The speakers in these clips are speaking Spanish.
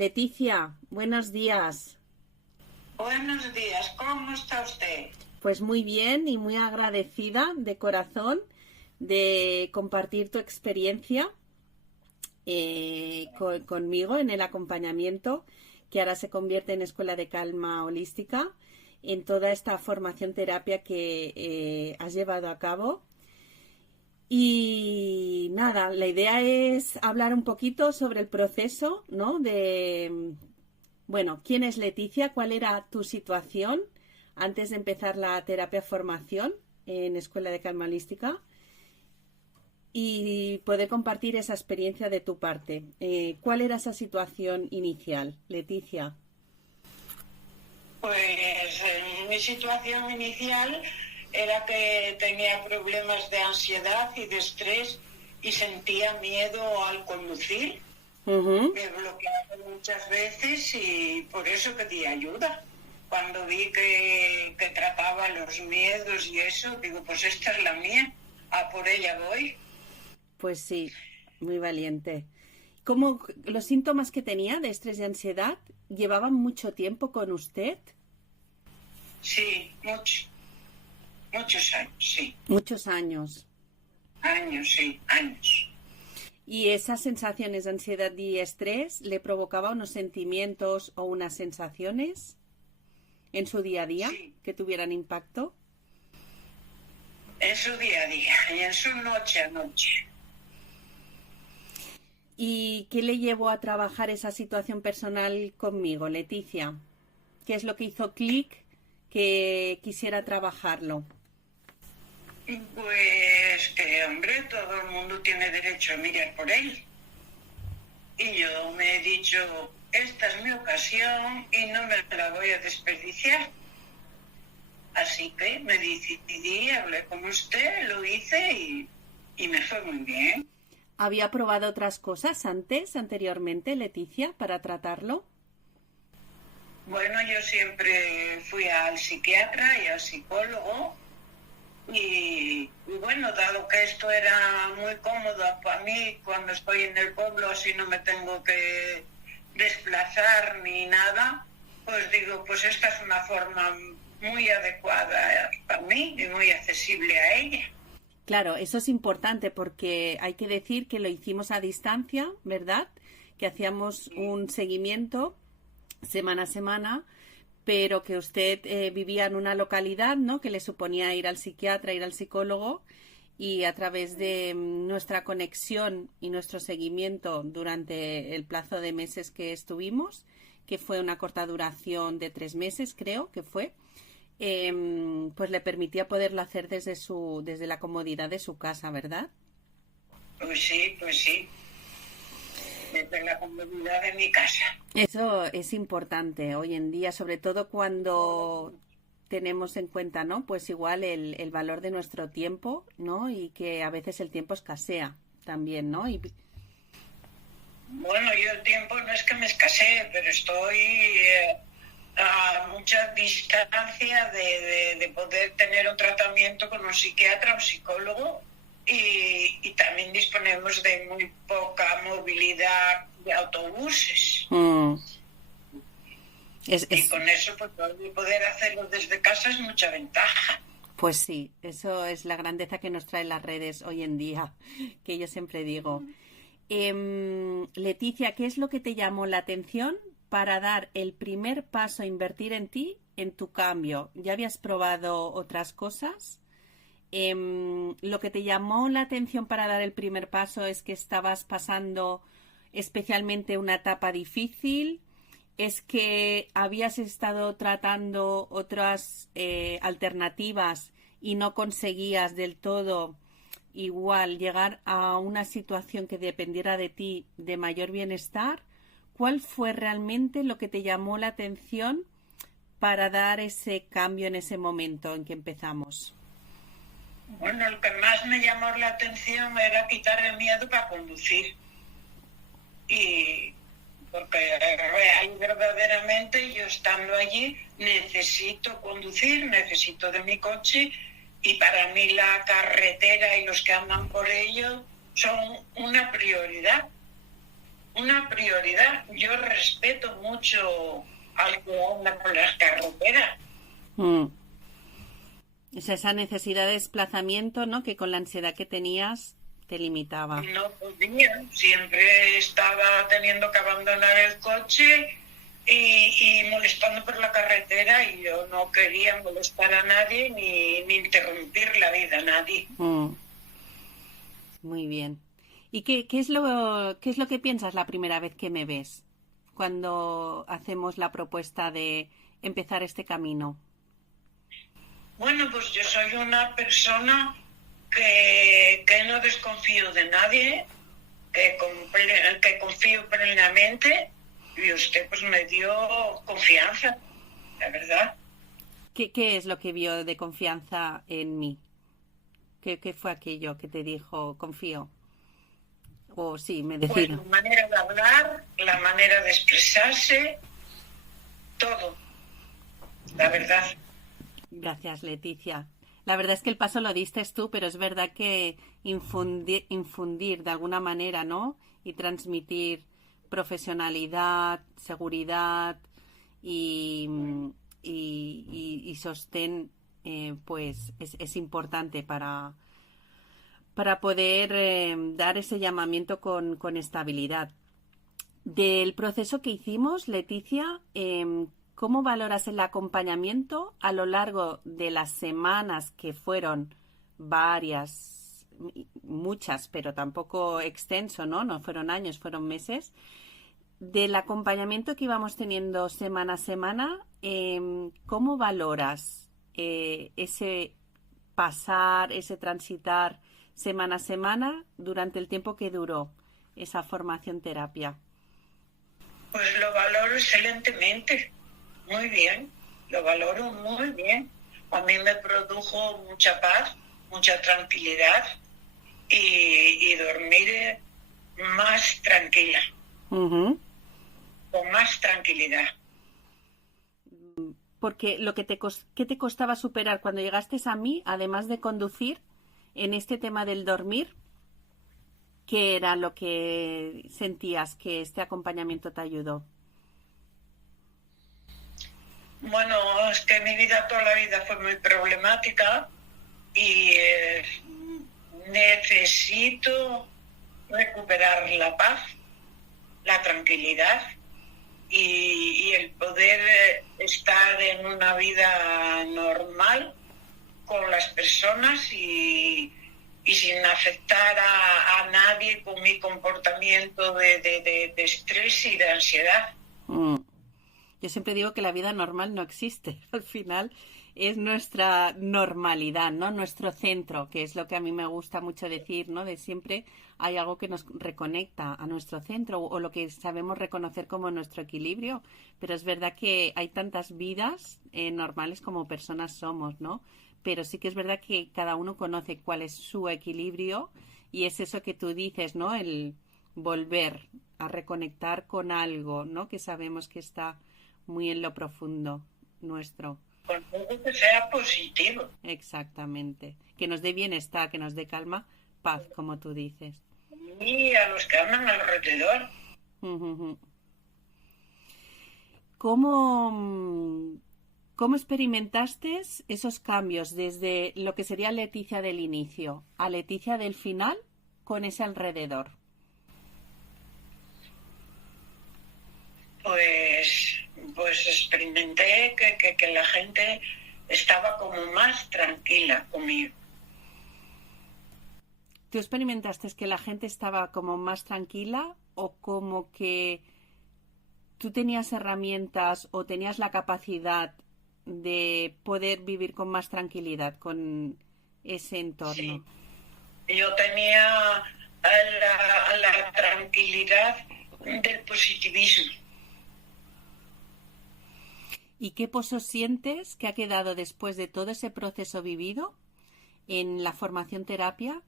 Leticia, buenos días. Buenos días, ¿cómo está usted? Pues muy bien y muy agradecida de corazón de compartir tu experiencia conmigo en el acompañamiento que ahora se convierte en Escuela de Calma Holística, en toda esta formación terapia que has llevado a cabo. Y nada, la idea es hablar un poquito sobre el proceso, ¿no? Bueno, ¿quién es Leticia? ¿Cuál era tu situación antes de empezar la terapia formación en Escuela de Calma Holística? Y poder compartir esa experiencia de tu parte. ¿Cuál era esa situación inicial, Leticia? Pues mi situación inicial era que tenía problemas de ansiedad y de estrés y sentía miedo al conducir. Me bloqueaba muchas veces y por eso pedí ayuda. Cuando vi que trataba los miedos y eso, digo, pues esta es la mía, a por ella voy. Pues sí, muy valiente. ¿Cómo los síntomas que tenía de estrés y ansiedad llevaban mucho tiempo con usted? Sí, muchos años, sí. Muchos años. Años, sí, años. ¿Y esas sensaciones de ansiedad y estrés le provocaban unos sentimientos o unas sensaciones en su día a día Sí. que tuvieran impacto? En su día a día y en su noche a noche. ¿Y qué le llevó a trabajar esa situación personal conmigo, Leticia? ¿Qué es lo que hizo clic que quisiera trabajarlo? Pues que, hombre, todo el mundo tiene derecho a mirar por él. Y yo me he dicho, esta es mi ocasión y no me la voy a desperdiciar. Así que me decidí, hablé con usted, lo hice y me fue muy bien. ¿Había probado otras cosas anteriormente, Leticia, para tratarlo? Bueno, yo siempre fui al psiquiatra y al psicólogo y bueno, dado que esto era muy cómodo para mí cuando estoy en el pueblo, así no me tengo que desplazar ni nada, pues digo, pues esta es una forma muy adecuada para mí y muy accesible a ella. Claro, eso es importante porque hay que decir que lo hicimos a distancia, ¿verdad? Que hacíamos un seguimiento semana a semana, pero que usted vivía en una localidad, ¿no? Que le suponía ir al psiquiatra, ir al psicólogo, y a través de nuestra conexión y nuestro seguimiento durante el plazo de meses que estuvimos, que fue una corta duración de 3 meses, creo que fue, pues le permitía poderlo hacer desde la comodidad de su casa, ¿verdad? Pues sí, desde la comodidad de mi casa. Eso es importante hoy en día, sobre todo cuando tenemos en cuenta, ¿no? Pues igual el valor de nuestro tiempo, ¿no? Y que a veces el tiempo escasea también, ¿no? Bueno, yo el tiempo no es que me escasee, pero estoy a mucha distancia de poder tener un tratamiento con un psiquiatra o psicólogo y también disponemos de muy poca movilidad de autobuses. Y con eso, pues poder hacerlo desde casa es mucha ventaja. Pues sí, eso es la grandeza que nos traen las redes hoy en día, que yo siempre digo. Leticia, ¿qué es lo que te llamó la atención para dar el primer paso a invertir en ti, en tu cambio? ¿Ya habías probado otras cosas? Lo que te llamó la atención para dar el primer paso es que estabas pasando especialmente una etapa difícil, es que habías estado tratando otras alternativas y no conseguías del todo igual llegar a una situación que dependiera de ti de mayor bienestar. ¿Cuál fue realmente lo que te llamó la atención para dar ese cambio en ese momento en que empezamos? Bueno, lo que más me llamó la atención era quitar el miedo para conducir. Y porque real, verdaderamente yo estando allí necesito conducir, necesito de mi coche y para mí la carretera y los que andan por ello son una prioridad. una prioridad. Yo respeto mucho al que anda por las carreteras. Mm. O sea, esa necesidad de desplazamiento, ¿no? Que con la ansiedad que tenías te limitaba. No podía, siempre estaba teniendo que abandonar el coche y molestando por la carretera, y yo no quería molestar a nadie ni interrumpir la vida a nadie. Mm. Muy bien. ¿Y qué es lo que piensas la primera vez que me ves? Cuando hacemos la propuesta de empezar este camino. Bueno, pues yo soy una persona que no desconfío de nadie, que confío plenamente, y usted pues me dio confianza, la verdad. ¿Qué es lo que vio de confianza en mí? ¿Qué fue aquello que te dijo confío? O sí, me Pues decido. la manera de hablar, la manera de expresarse, todo, la verdad. Gracias, Leticia. La verdad es que el paso lo diste tú, pero es verdad que infundir de alguna manera, ¿no? Y transmitir profesionalidad, seguridad y, y sostén, pues es importante para poder dar ese llamamiento con estabilidad. Del proceso que hicimos, Leticia, ¿cómo valoras el acompañamiento a lo largo de las semanas, que fueron varias, muchas, pero tampoco extenso, ¿no? No fueron años, fueron meses. Del acompañamiento que íbamos teniendo semana a semana, ¿cómo valoras ese pasar, ese transitar semana a semana durante el tiempo que duró esa formación terapia? Pues lo valoro excelentemente, muy bien, lo valoro muy bien. A mí me produjo mucha paz, mucha tranquilidad y dormir más tranquila, Ujú. con más tranquilidad. Porque ¿qué te costaba superar cuando llegaste a mí, además de conducir, en este tema del dormir? ¿Qué era lo que sentías que este acompañamiento te ayudó? Bueno, es que mi vida toda la vida fue muy problemática y necesito recuperar la paz, la tranquilidad y el poder estar en una vida normal con las personas y sin afectar a nadie con mi comportamiento de estrés y de ansiedad. Mm. Yo siempre digo que la vida normal no existe. Al final es nuestra normalidad, ¿no? Nuestro centro, que es lo que a mí me gusta mucho decir, ¿no? De siempre hay algo que nos reconecta a nuestro centro o lo que sabemos reconocer como nuestro equilibrio. Pero es verdad que hay tantas vidas normales como personas somos, ¿no? Pero sí que es verdad que cada uno conoce cuál es su equilibrio y es eso que tú dices, ¿no? El volver a reconectar con algo, ¿no? Que sabemos que está muy en lo profundo nuestro. Con todo que sea positivo. Exactamente. Que nos dé bienestar, que nos dé calma, paz, como tú dices. Y a los que andan alrededor. ¿Cómo, cómo experimentaste esos cambios desde lo que sería Leticia del inicio a Leticia del final con ese alrededor? Pues experimenté que la gente estaba como más tranquila conmigo. ¿Tú experimentaste que la gente estaba como más tranquila o como que tú tenías herramientas o tenías la capacidad de poder vivir con más tranquilidad con ese entorno? Sí, yo tenía la tranquilidad del positivismo. ¿Y qué pozo sientes que ha quedado después de todo ese proceso vivido en la formación terapia,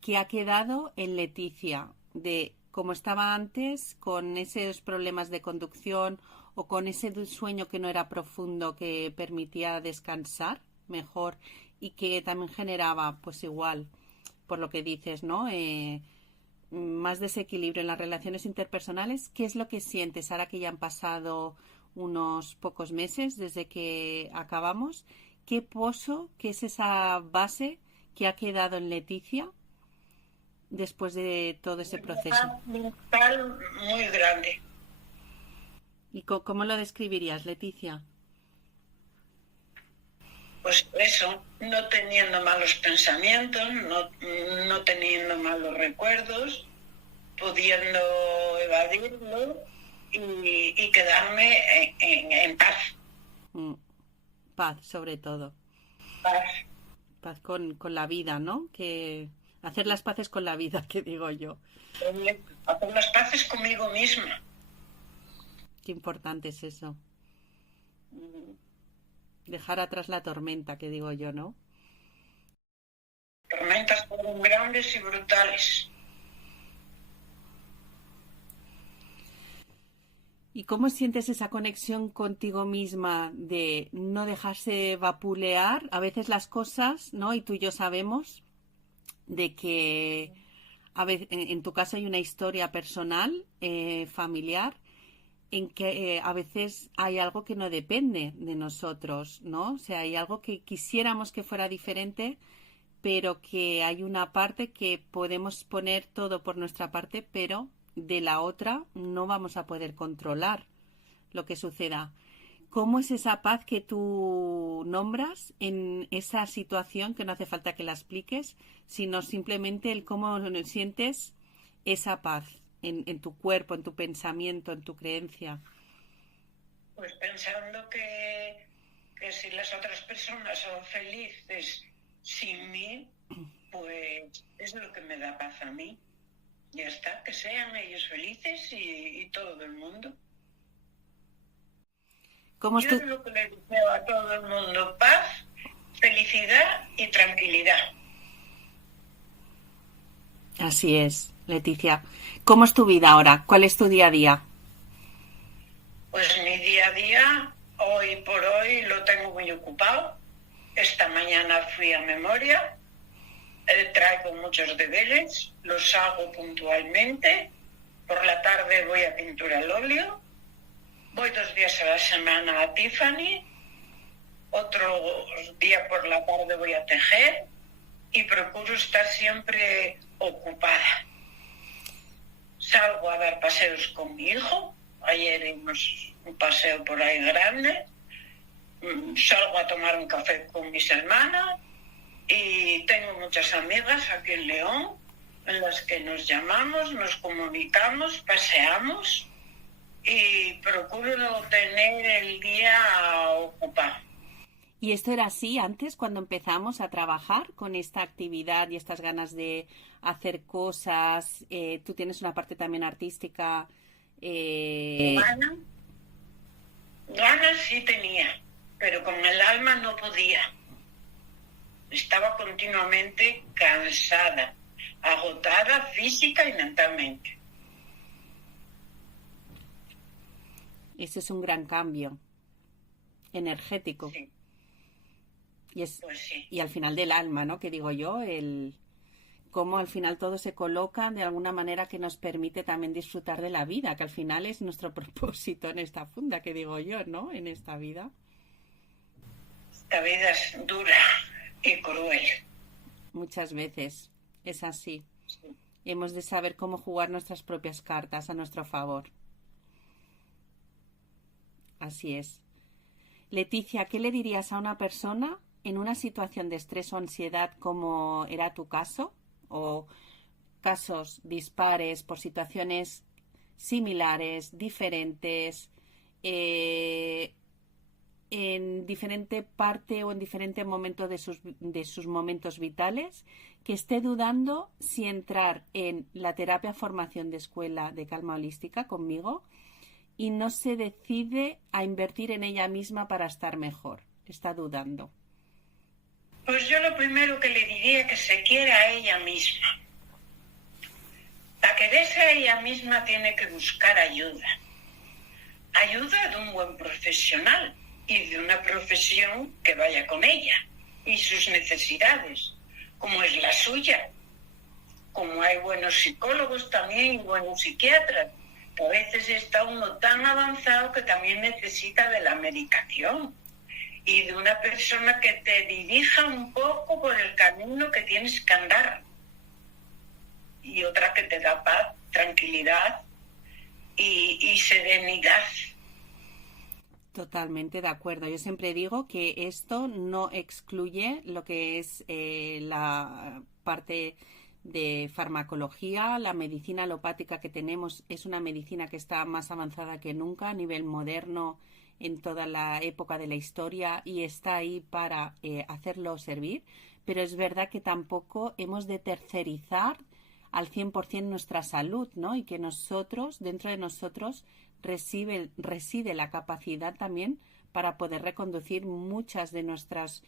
que ha quedado en Leticia, de como estaba antes, con esos problemas de conducción o con ese sueño que no era profundo, que permitía descansar mejor y que también generaba, pues igual, por lo que dices, ¿no? más desequilibrio en las relaciones interpersonales, ¿qué es lo que sientes ahora que ya han pasado unos pocos meses desde que acabamos? ¿Qué pozo, qué es esa base que ha quedado en Leticia después de todo ese proceso? Mental muy grande. ¿Y cómo lo describirías, Leticia? Pues eso, no teniendo malos pensamientos, no teniendo malos recuerdos, pudiendo evadirlo y quedarme en paz. Paz, sobre todo. Paz. Paz con la vida, ¿no? Que hacer las paces con la vida, que digo yo. Hacer las paces conmigo misma. Qué importante es eso. Dejar atrás la tormenta, que digo yo, ¿no? Tormentas fueron grandes y brutales. ¿Y cómo sientes esa conexión contigo misma de no dejarse vapulear? A veces las cosas, ¿no? Y tú y yo sabemos de que a veces, en tu caso hay una historia personal, familiar, en que a veces hay algo que no depende de nosotros, ¿no? O sea, hay algo que quisiéramos que fuera diferente, pero que hay una parte que podemos poner todo por nuestra parte, pero de la otra no vamos a poder controlar lo que suceda. ¿Cómo es esa paz que tú nombras en esa situación, que no hace falta que la expliques, sino simplemente el cómo sientes esa paz en tu cuerpo, en tu pensamiento, en tu creencia? Pues pensando que si las otras personas son felices sin mí, pues es lo que me da paz a mí. Ya está, que sean ellos felices y todo el mundo. Yo es lo que le deseo a todo el mundo: paz, felicidad y tranquilidad. Así es, Leticia. ¿Cómo es tu vida ahora? ¿Cuál es tu día a día? Pues mi día a día, hoy por hoy, lo tengo muy ocupado. Esta mañana fui a memoria, traigo muchos deberes, los hago puntualmente. Por la tarde voy a pintura al óleo. Voy 2 días a la semana a Tiffany. Otro día por la tarde voy a tejer. Y procuro estar siempre ocupada. Salgo a dar paseos con mi hijo. Ayer hicimos un paseo por ahí grande. Salgo a tomar un café con mis hermanas. Y tengo muchas amigas aquí en León, en las que nos llamamos, nos comunicamos, paseamos y procuro tener el día ocupado. ¿Y esto era así antes, cuando empezamos a trabajar con esta actividad y estas ganas de hacer cosas? Tú tienes una parte también artística. Ganas sí tenía, pero con el alma no podía. Estaba continuamente cansada, agotada física y mentalmente. Ese es un gran cambio energético. Sí. Pues sí. Y al final del alma, ¿no? Que digo yo, cómo al final todo se coloca de alguna manera que nos permite también disfrutar de la vida, que al final es nuestro propósito en esta funda, que digo yo, ¿no? En esta vida. Esta vida es dura y cruel. Muchas veces es así. Sí. Hemos de saber cómo jugar nuestras propias cartas a nuestro favor. Así es. Leticia, ¿qué le dirías a una persona en una situación de estrés o ansiedad como era tu caso, o casos dispares por situaciones similares, diferentes, en diferente parte o en diferente momento de sus momentos vitales, que esté dudando si entrar en la terapia formación de escuela de calma holística conmigo y no se decide a invertir en ella misma para estar mejor? Está dudando. Pues yo lo primero que le diría es que se quiera a ella misma. Para quererse a ella misma tiene que buscar ayuda. Ayuda de un buen profesional y de una profesión que vaya con ella y sus necesidades, como es la suya. como hay buenos psicólogos también y buenos psiquiatras. A veces está uno tan avanzado que también necesita de la medicación y de una persona que te dirija un poco por el camino que tienes que andar, y otra que te da paz, tranquilidad y serenidad. Totalmente de acuerdo. Yo siempre digo que esto no excluye lo que es la parte de farmacología. La medicina alopática que tenemos es una medicina que está más avanzada que nunca a nivel moderno en toda la época de la historia y está ahí para hacerlo servir. Pero es verdad que tampoco hemos de tercerizar al 100% nuestra salud, ¿no? Y que nosotros, dentro de nosotros, reside la capacidad también para poder reconducir muchas de nuestras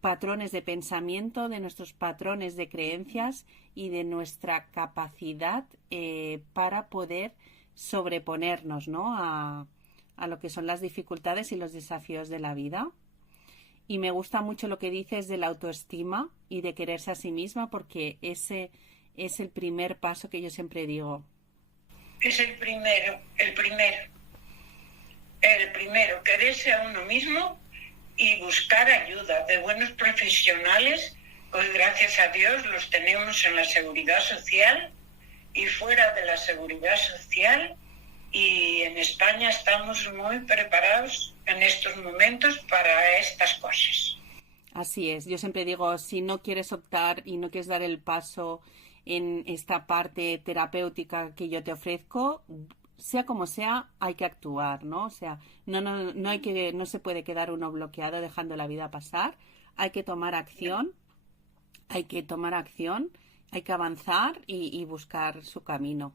patrones de pensamiento, de nuestros patrones de creencias y de nuestra capacidad para poder sobreponernos, ¿no? a lo que son las dificultades y los desafíos de la vida. Y me gusta mucho lo que dices de la autoestima y de quererse a sí misma, porque ese es el primer paso que yo siempre digo. Es el primero, quererse a uno mismo y buscar ayuda de buenos profesionales. Pues gracias a Dios los tenemos en la seguridad social y fuera de la seguridad social, y en España estamos muy preparados en estos momentos para estas cosas. Así es, yo siempre digo, si no quieres optar y no quieres dar el paso en esta parte terapéutica que yo te ofrezco, sea como sea, hay que actuar, ¿no? O sea, no se puede quedar uno bloqueado dejando la vida pasar. Hay que tomar acción, hay que avanzar y buscar su camino.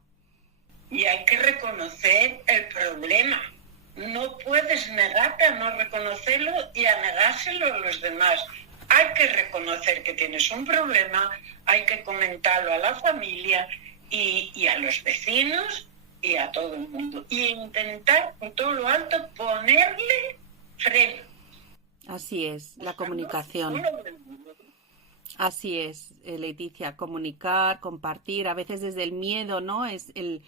Y hay que reconocer el problema. No puedes negarte a no reconocerlo y a negárselo a los demás. Hay que reconocer que tienes un problema, hay que comentarlo a la familia y a los vecinos y a todo el mundo. Y intentar por todo lo alto ponerle freno. Así es, la comunicación. Así es, Leticia, comunicar, compartir, a veces desde el miedo, ¿no? Es el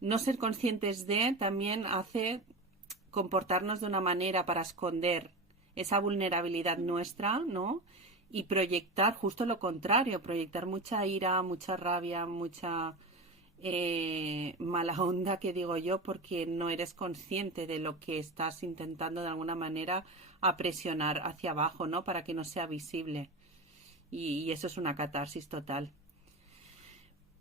no ser conscientes de también hace comportarnos de una manera para esconder esa vulnerabilidad nuestra, ¿no? Y proyectar justo lo contrario, proyectar mucha ira, mucha rabia, mucha mala onda, que digo yo, porque no eres consciente de lo que estás intentando de alguna manera a presionar hacia abajo, ¿no? Para que no sea visible. Y eso es una catarsis total.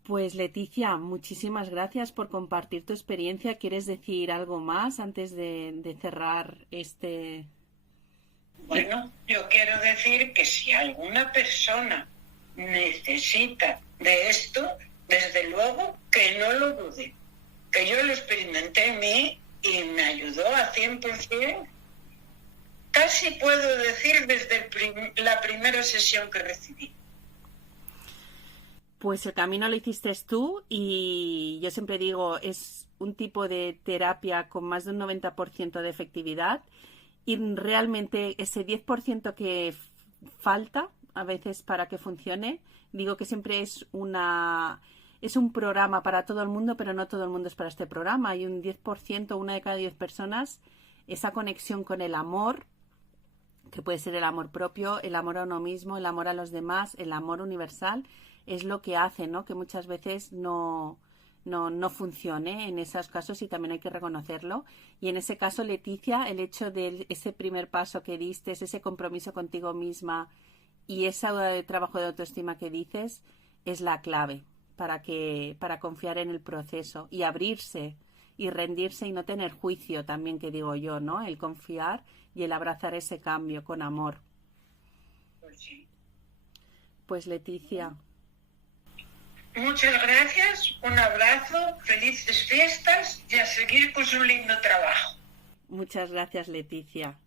Pues Leticia, muchísimas gracias por compartir tu experiencia. ¿Quieres decir algo más antes de cerrar este? Bueno, yo quiero decir que si alguna persona necesita de esto, desde luego que no lo dude, que yo lo experimenté en mí y me ayudó a 100%. Casi puedo decir desde la primera sesión que recibí. Pues el camino lo hiciste tú y yo siempre digo, es un tipo de terapia con más de un 90% de efectividad y realmente ese 10% que falta a veces para que funcione, digo que siempre es un programa para todo el mundo, pero no todo el mundo es para este programa. Hay un 10%, una de cada 10 personas, esa conexión con el amor, que puede ser el amor propio, el amor a uno mismo, el amor a los demás, el amor universal, es lo que hace, ¿no? Que muchas veces no funcione en esos casos y también hay que reconocerlo. Y en ese caso, Leticia, el hecho de ese primer paso que diste, ese compromiso contigo misma y ese trabajo de autoestima que dices, es la clave para confiar en el proceso y abrirse y rendirse y no tener juicio también, que digo yo, ¿no? El confiar y el abrazar ese cambio con amor. Pues sí. Pues Leticia. Muchas gracias, un abrazo, felices fiestas y a seguir con su lindo trabajo. Muchas gracias, Leticia.